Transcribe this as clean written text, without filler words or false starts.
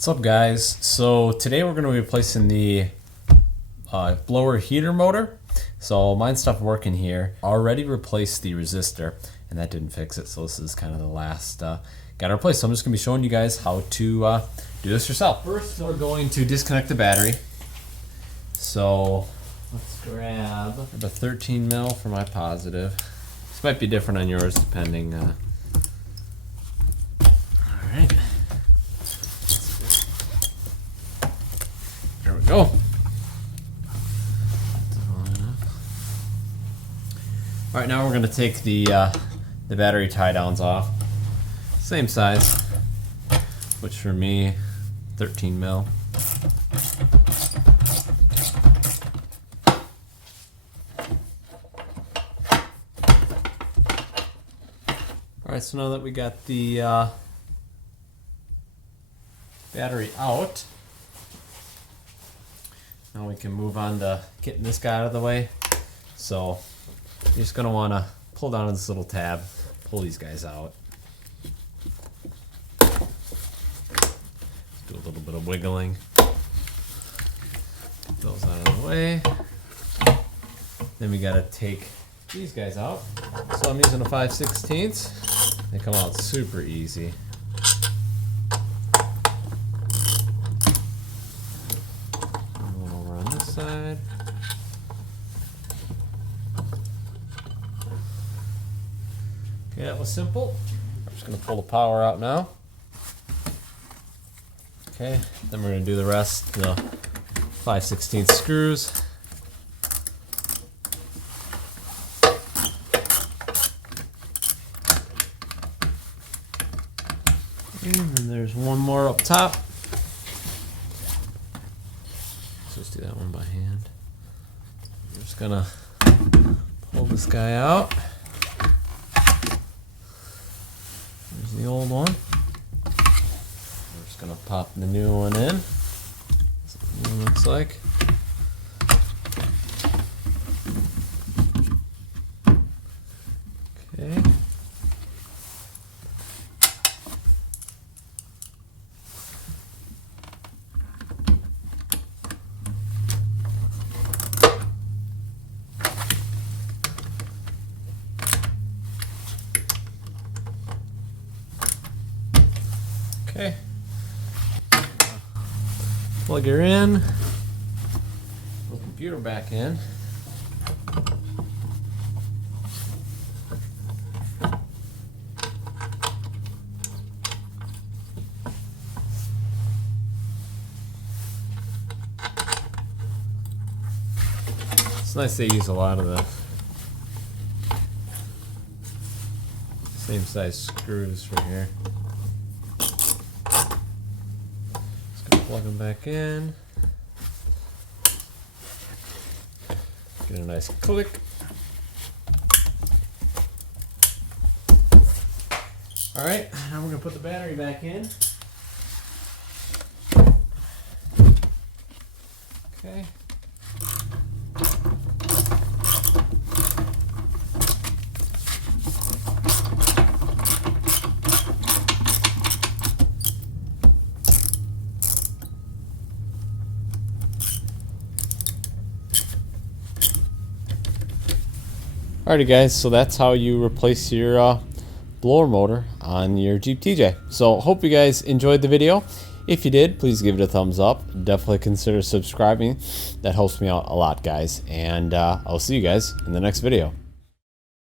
What's up, guys? So today we're going to be replacing the blower heater motor. So mine stopped working here. Already replaced the resistor and that didn't fix it, so this is kind of the last got to replace. So I'm just going to be showing you guys how to do this yourself. First we're going to disconnect the battery. So let's grab a 13 mil for my positive. This might be different on yours depending. Alright. There we go. Alright, now we're going to take the battery tie downs off. Same size, which for me, 13 mil. Alright, so now that we got the battery out, now we can move on to getting this guy out of the way. So you're just going to want to pull down this little tab, pull these guys out. Do a little bit of wiggling. Get those out of the way. Then we got to take these guys out. So I'm using a 5/16. They come out super easy. One over on this side. Okay, that was simple. I'm just going to pull the power out now. Okay, then we're going to do the rest, the 5/16 screws. And then there's one more up top. Let's just do that one by hand. I'm just going to pull this guy out. There's the old one. We're just going to pop the new one in. That's what the new one looks like. Okay. Okay. Plug her in. Put the computer back in. It's nice they use a lot of the same size screws for here. Plug them back in. Get a nice click. Alright, now we're going to put the battery back in. Okay. Alrighty guys, so that's how you replace your blower motor on your Jeep TJ. So hope you guys enjoyed the video. If you did, please give it a thumbs up. Definitely consider subscribing. That helps me out a lot, guys. And I'll see you guys in the next video.